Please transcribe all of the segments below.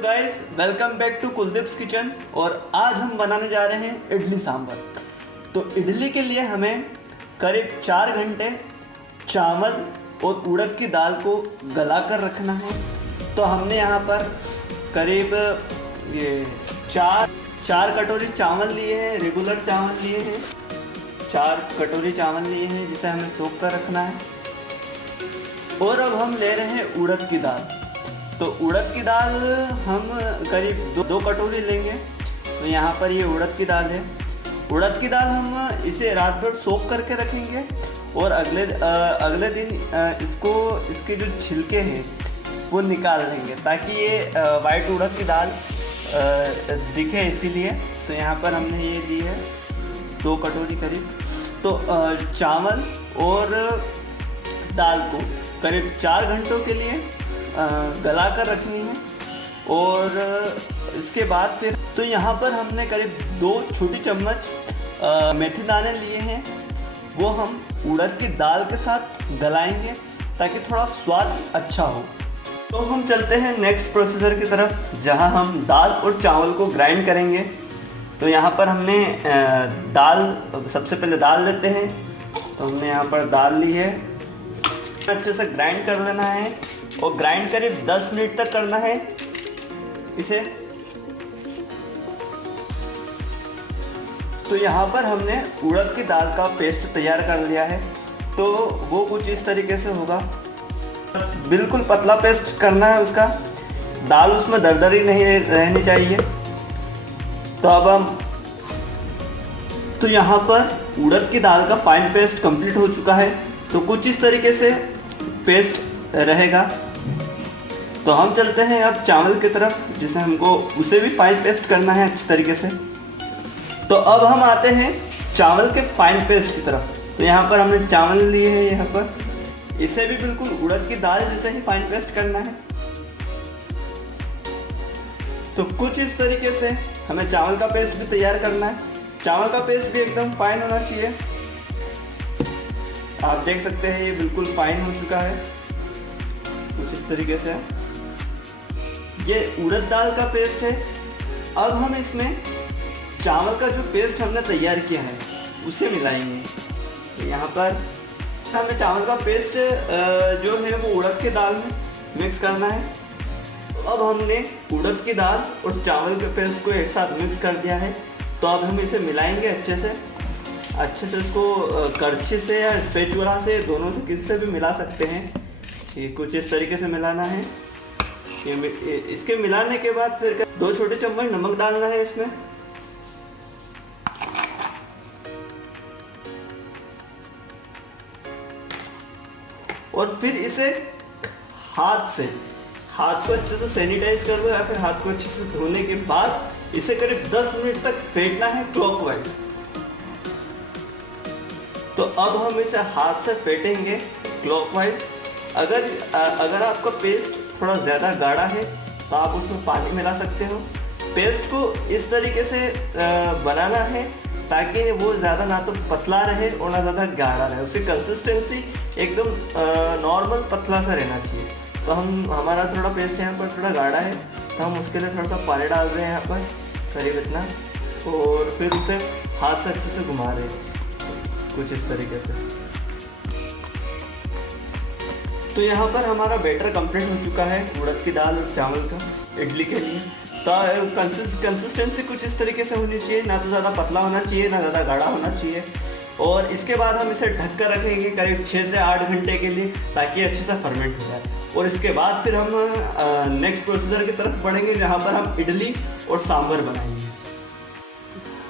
Guys, welcome back to Kuldeep's kitchen. और आज हम बनाने जा रहे हैं इडली सांभर। तो इडली के लिए हमें करीब 4 घंटे चावल और उड़द की दाल को गला कर रखना है। तो हमने यहाँ पर करीब ये चार कटोरी चावल लिए हैं, रेगुलर चावल लिए हैं। 4 कटोरी चावल लिए हैं जिसे हमें सोख कर रखना है। और अब हम ले रहे हैं उड़द की दाल। तो उड़द की दाल हम करीब 2 कटोरी लेंगे। तो यहाँ पर ये उड़द की दाल है। उड़द की दाल हम इसे रात भर सोख करके रखेंगे और अगले दिन इसके जो छिलके हैं वो निकाल लेंगे ताकि ये वाइट उड़द की दाल दिखे, इसीलिए। तो यहाँ पर हमने ये ली है 2 कटोरी करीब। तो चावल और दाल को करीब 4 घंटों के लिए गला कर रखनी है। और इसके बाद फिर तो यहाँ पर हमने करीब 2 छोटी चम्मच मेथी दाने लिए हैं, वो हम उड़द की दाल के साथ गलाएंगे ताकि थोड़ा स्वाद अच्छा हो। तो हम चलते हैं नेक्स्ट प्रोसीजर की तरफ, जहाँ हम दाल और चावल को ग्राइंड करेंगे। तो यहाँ पर हमने सबसे पहले दाल लेते हैं। तो हमने यहाँ पर दाल ली है, अच्छे से ग्राइंड कर लेना है और ग्राइंड करीब 10 मिनट तक करना है इसे। तो यहाँ पर हमने उड़द की दाल का पेस्ट तैयार कर लिया है। तो वो कुछ इस तरीके से होगा, बिल्कुल पतला पेस्ट करना है उसका। दाल उसमें दरदरी नहीं रहनी चाहिए। तो यहाँ पर उड़द की दाल का फाइन पेस्ट कंप्लीट हो चुका है। तो कुछ इस तरीके से पेस्ट रहेगा। तो हम चलते हैं अब चावल की तरफ, जिसे हमको उसे भी फाइन पेस्ट करना है अच्छी तरीके से। तो अब हम आते हैं चावल के फाइन पेस्ट की तरफ। तो यहाँ पर हमने चावल लिए हैं, यहाँ पर इसे भी बिल्कुल उड़द की दाल जैसे ही फाइन पेस्ट करना है। तो कुछ इस तरीके से हमें चावल का पेस्ट भी तैयार करना है। चावल का पेस्ट भी एकदम फाइन होना चाहिए। आप देख सकते हैं ये बिल्कुल फाइन हो चुका है कुछ इस तरीके से। ये उड़द दाल का पेस्ट है। अब हम इसमें चावल का जो पेस्ट हमने तैयार किया है उसे मिलाएंगे। तो यहाँ पर हमें चावल का पेस्ट जो है वो उड़द के दाल में मिक्स करना है। तो अब हमने उड़द की दाल और चावल के पेस्ट को एक साथ मिक्स कर दिया है। तो अब हम इसे मिलाएंगे अच्छे से इसको करछी से या स्पैचुला से, दोनों से किसी से भी मिला सकते हैं। ये कुछ इस तरीके से मिलाना है। इसके मिलाने के बाद फिर 2 छोटे चम्मच नमक डालना है इसमें। और फिर इसे हाथ को अच्छे से सैनिटाइज कर लो, या फिर हाथ को अच्छे से धोने के बाद इसे करीब 10 मिनट तक फेंटना है क्लॉकवाइज। तो अब हम इसे हाथ से फेंटेंगे क्लॉकवाइज। अगर आपका पेस्ट थोड़ा ज़्यादा गाढ़ा है तो आप उसमें पानी मिला सकते हो। पेस्ट को इस तरीके से बनाना है ताकि वो ज़्यादा ना तो पतला रहे और ना ज़्यादा गाढ़ा रहे। उसकी कंसिस्टेंसी एकदम नॉर्मल पतला सा रहना चाहिए। तो हमारा थोड़ा पेस्ट यहाँ पर थोड़ा गाढ़ा है, तो हम उसके लिए थोड़ा सा पानी डाल रहे हैं यहाँ पर करीब इतना। और फिर उसे हाथ से अच्छे से घुमा रहे हैं कुछ इस तरीके से। तो यहाँ पर हमारा बैटर कंप्लीट हो चुका है उड़द की दाल और चावल का इडली के लिए। तो कंसिस्टेंसी कुछ इस तरीके से होनी चाहिए, ना तो ज़्यादा पतला होना चाहिए ना ज़्यादा गाढ़ा होना चाहिए। और इसके बाद हम इसे ढक कर रखेंगे करीब 6 से 8 घंटे के लिए ताकि अच्छे से फर्मेंट हो जाए। और इसके बाद फिर हम नेक्स्ट प्रोसीजर की तरफ बढ़ेंगे, जहाँ पर हम इडली और सांभर बनाएंगे।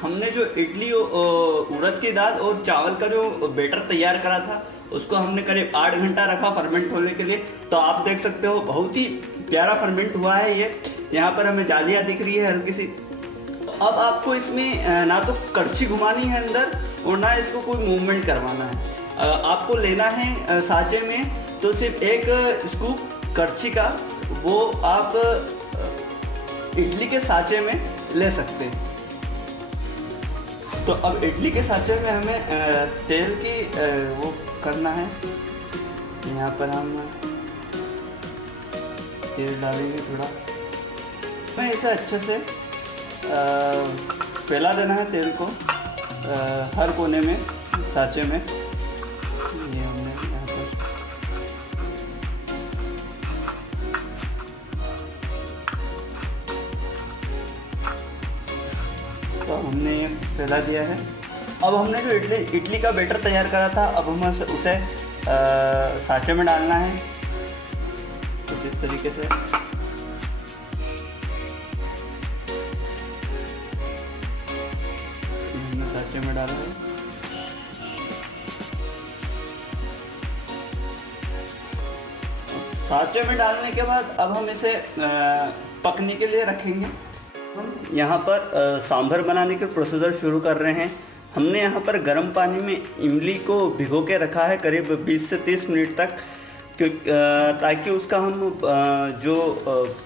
हमने जो इडली उड़द की दाल और चावल का जो बैटर तैयार करा था उसको हमने करीब 8 घंटा रखा फर्मेंट होने के लिए। तो आप देख सकते हो बहुत ही प्यारा फर्मेंट हुआ है ये। यहाँ पर हमें जालियाँ दिख रही है हल्की सी। अब आपको इसमें ना तो कड़छी घुमानी है अंदर और ना इसको कोई मूवमेंट करवाना है। आपको लेना है साँचे में, तो सिर्फ 1 स्कूप कड़छी का वो आप इडली के साँचे में ले सकते हैं। तो अब इडली के साँचे में हमें तेल की वो करना है। यहाँ पर हम तेल डालेंगे थोड़ा। इसमें इसे अच्छे से फैला देना है तेल को हर कोने में सांचे में। ये हमने यहाँ पर तो हमने ये फैला दिया है। अब हमने जो इडली का बैटर तैयार करा था, अब हम उसे सांचे में डालना है कुछ इस तरीके से। सांचे में डाला है। सांचे में डालने के बाद अब हम इसे पकने के लिए रखेंगे। हम यहाँ पर सांभर बनाने के प्रोसीजर शुरू कर रहे हैं। हमने यहाँ पर गर्म पानी में इमली को भिगो के रखा है करीब 20 से 30 मिनट तक, ताकि उसका हम जो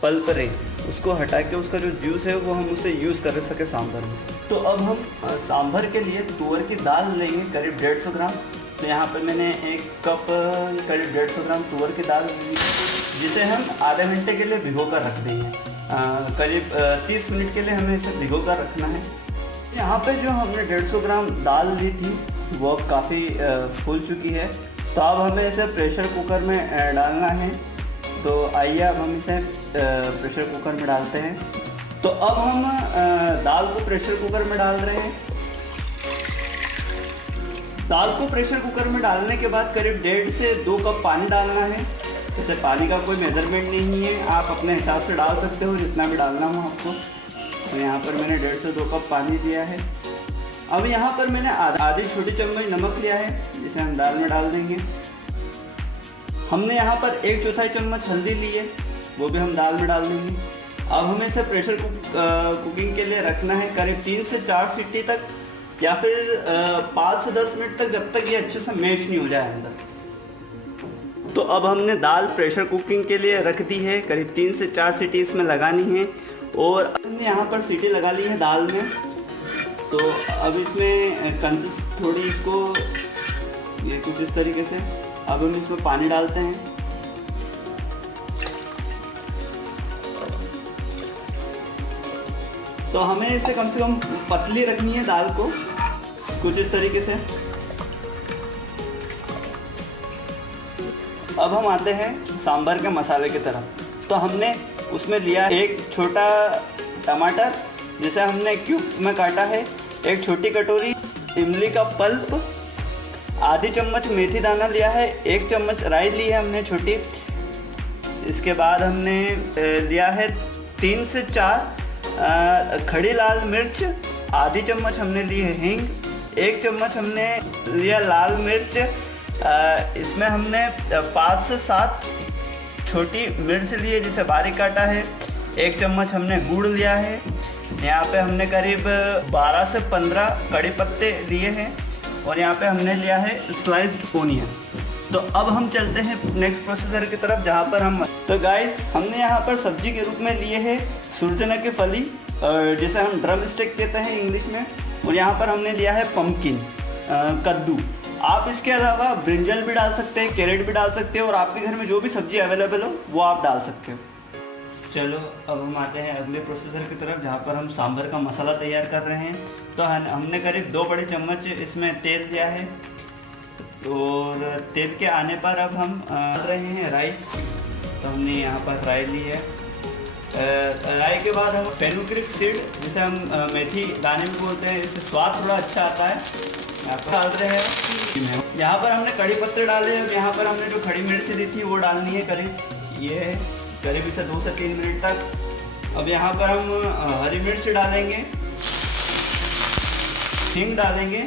पल्प रहे उसको हटा के उसका जो जूस है वो हम उसे यूज़ कर सके सांभर में। तो अब हम सांभर के लिए तुअर की दाल लेंगे करीब 150 ग्राम। तो यहाँ पे मैंने 1 कप करीब 150 ग्राम तुअर की दाल ली, जिसे हम आधे घंटे के लिए भिगो कर रख देंगे। करीब 30 मिनट के लिए हमें इसे भिगो कर रखना है। यहाँ पे जो हमने 150 ग्राम दाल ली थी वो काफ़ी फूल चुकी है। तो अब हमें इसे प्रेशर कुकर में डालना है। तो आइए अब हम इसे प्रेशर कुकर में डालते हैं। तो अब हम दाल को प्रेशर कुकर में डाल रहे हैं। दाल को प्रेशर कुकर में डालने के बाद करीब 1.5 से 2 कप पानी डालना है। जैसे पानी का कोई मेजरमेंट नहीं है, आप अपने हिसाब से डाल सकते हो जितना भी डालना हो आपको। तो यहाँ पर मैंने 1.5 से 2 कप पानी दिया है। अब यहाँ पर मैंने आधी छोटी चम्मच नमक लिया है, जिसे हम दाल में डाल देंगे। हमने यहाँ पर 1/4 चम्मच हल्दी ली है, वो भी हम दाल में डाल देंगे। अब हमें इसे प्रेशर कुकिंग के लिए रखना है करीब 3 से 4 सीटी तक, या फिर 5 से 10 मिनट तक, जब तक ये अच्छे से मैश नहीं हो जाए अंदर। तो अब हमने दाल प्रेशर कुकिंग के लिए रख दी है, करीब 3 से 4 सीटी इसमें लगानी है। और हमने यहाँ पर सीटी लगा ली है दाल में। तो अब इसमें कंसिस्ट थोड़ी इसको ये कुछ इस तरीके से, अब हम इसमें पानी डालते हैं। तो हमें इसे कम से कम पतली रखनी है दाल को, कुछ इस तरीके से। अब हम आते हैं सांभर के मसाले की तरफ। तो हमने उसमें लिया एक छोटा टमाटर, जिसे हमने क्यूब में काटा है, एक छोटी कटोरी इमली का पल्प, आधी चम्मच मेथी दाना लिया है, 1 चम्मच राई ली है हमने छोटी। इसके बाद हमने लिया है 3 से 4 खड़ी लाल मिर्च, आधी चम्मच हमने ली है हींग, 1 चम्मच हमने लिया लाल मिर्च। इसमें हमने 5 से 7 छोटी मिर्च ली है जिसे बारीक काटा है, 1 चम्मच हमने गुड़ लिया है। यहाँ पे हमने करीब 12 से 15 कड़ी पत्ते लिए हैं, और यहाँ पे हमने लिया है स्लाइस्ड ओनियन। तो अब हम चलते हैं नेक्स्ट प्रोसीजर की तरफ, जहाँ पर हम तो गाइस हमने यहाँ पर सब्जी के रूप में लिए है सुरजना की फली, जिसे हम ड्रम स्टिक कहते हैं इंग्लिश में। और यहाँ पर हमने लिया है पम्पकिन, कद्दू। आप इसके अलावा ब्रिंजल भी डाल सकते हैं, कैरेट भी डाल सकते हैं, और आपके घर में जो भी सब्जी अवेलेबल हो वो आप डाल सकते हो। चलो अब हम आते हैं अगले प्रोसीजर की तरफ, जहाँ पर हम सांभर का मसाला तैयार कर रहे हैं। तो हमने करीब 2 बड़े चम्मच इसमें तेल दिया है, और तेल के आने पर अब हम डाल रहे हैं राई। तो हमने यहाँ पर राई ली है। राई के बाद हम फेनुग्रीक सीड, जिसे हम मेथी दाने भी बोलते हैं, इससे स्वाद थोड़ा अच्छा आता है, यहाँ पर डाल रहे हैं। यहाँ पर हमने कड़ी पत्ते डाले। अब यहाँ पर हमने जो खड़ी मिर्च ली थी वो डालनी है करीब ये करीब इसे 2 से 3 मिनट तक। अब यहाँ पर हम हरी मिर्च डालेंगे, हींग डालेंगे,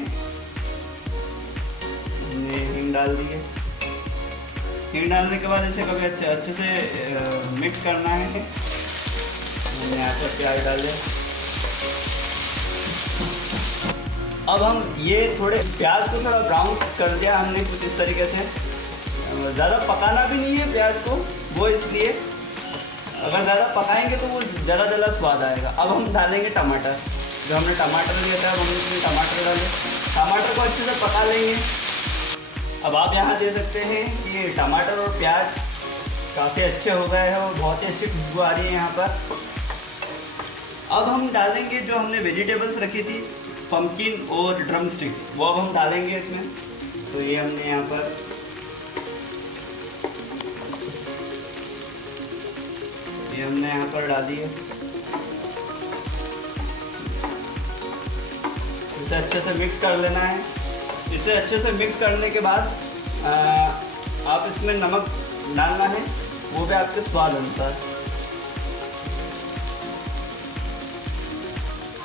हमने हींग डाल दी है। हींग डालने के बाद इसे कभी अच्छे से मिक्स करना है। हमने यहाँ पर प्याज डाले। अब हम ये थोड़े प्याज को थोड़ा ब्राउन कर दिया हमने कुछ इस तरीके से। ज़्यादा पकाना भी नहीं है प्याज को, वो इसलिए अगर ज़्यादा पकाएंगे तो वो ज़्यादा स्वाद आएगा। अब हम डालेंगे टमाटर, जो हमने टमाटर लिया था हमने इसमें टमाटर डाले। टमाटर को अच्छे से पका लेंगे। अब आप यहाँ दे सकते हैं कि टमाटर और प्याज काफ़ी अच्छे हो गए हैं और बहुत ही अच्छी खुशबू आ रही है यहाँ पर। अब हम डालेंगे जो हमने वेजिटेबल्स रखी थी, पम्पकिन और ड्रम स्टिक्स, वो अब हम डालेंगे इसमें। तो ये हमने यहाँ पर डाली है। इसे अच्छे से मिक्स कर लेना है। इसे अच्छे से मिक्स करने के बाद आप इसमें नमक डालना है, वो भी आपके स्वाद अनुसार।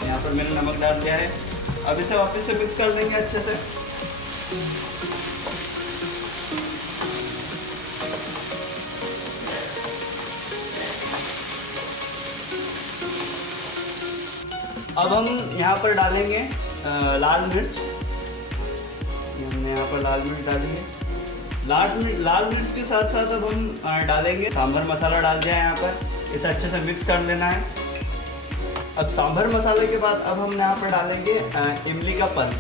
यहाँ पर मैंने नमक डाल दिया है। अब इसे वापस से मिक्स कर देंगे अच्छे से। अब हम यहाँ पर डालेंगे लाल मिर्च। हमने यहाँ पर लाल मिर्च डाली है। लाल मिर्च के साथ साथ अब हम डालेंगे सांभर मसाला। डाल दिया है यहाँ पर। इसे अच्छे से मिक्स कर लेना है। अब सांभर मसाले के बाद अब हम यहाँ पर डालेंगे इमली का पल्प,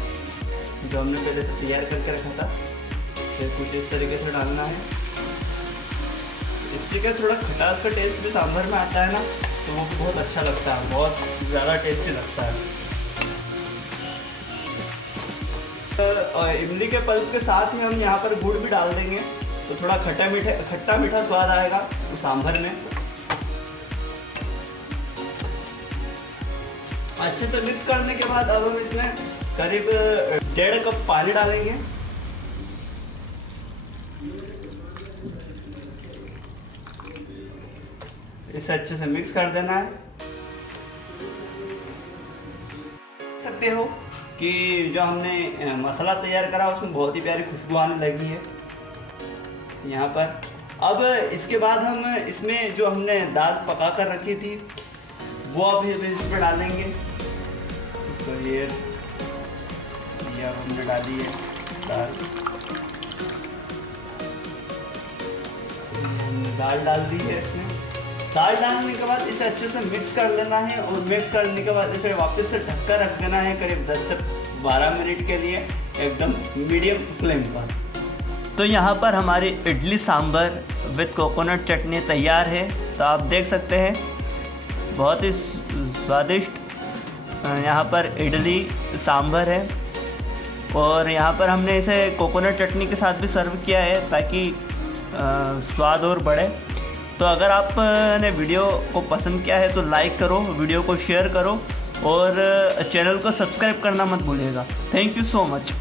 जो हमने पहले से तैयार करके रखा था। फिर कुछ इस तरीके से डालना है। इससे क्या थोड़ा खटास का टेस्ट भी सांभर में आता है ना, तो वो भी बहुत अच्छा लगता है, बहुत ज़्यादा टेस्टी लगता है। और इमली के पल्प के साथ में हम यहाँ पर गुड़ भी डाल देंगे, तो थोड़ा खट्टा मीठा स्वाद आएगा सांभर में। अच्छे से मिक्स करने के बाद अब हम इसमें करीब 1.5 कप पानी डालेंगे। इसे अच्छे से मिक्स कर देना है। सकते हो कि जो हमने मसाला तैयार करा उसमें बहुत ही प्यारी खुशबू आने लगी है यहाँ पर। अब इसके बाद हम इसमें जो हमने दाल पका कर रखी थी वो अब इसमें डालेंगे। तो ये अब हमने डाली है दाल। हमने दाल डाल दी है इसमें। दाल डालने के बाद इसे अच्छे से मिक्स कर लेना है, और मिक्स करने के बाद इसे वापस से ढककर रख देना है करीब 10 से 12 मिनट के लिए, एकदम मीडियम फ्लेम पर। तो यहाँ पर हमारी इडली सांभर विद कोकोनट चटनी तैयार है। तो आप देख सकते हैं बहुत ही स्वादिष्ट यहाँ पर इडली सांभर है, और यहाँ पर हमने इसे कोकोनट चटनी के साथ भी सर्व किया है ताकि स्वाद और बढ़े। तो अगर आपने वीडियो को पसंद किया है तो लाइक करो, वीडियो को शेयर करो, और चैनल को सब्सक्राइब करना मत भूलिएगा। Thank you so much.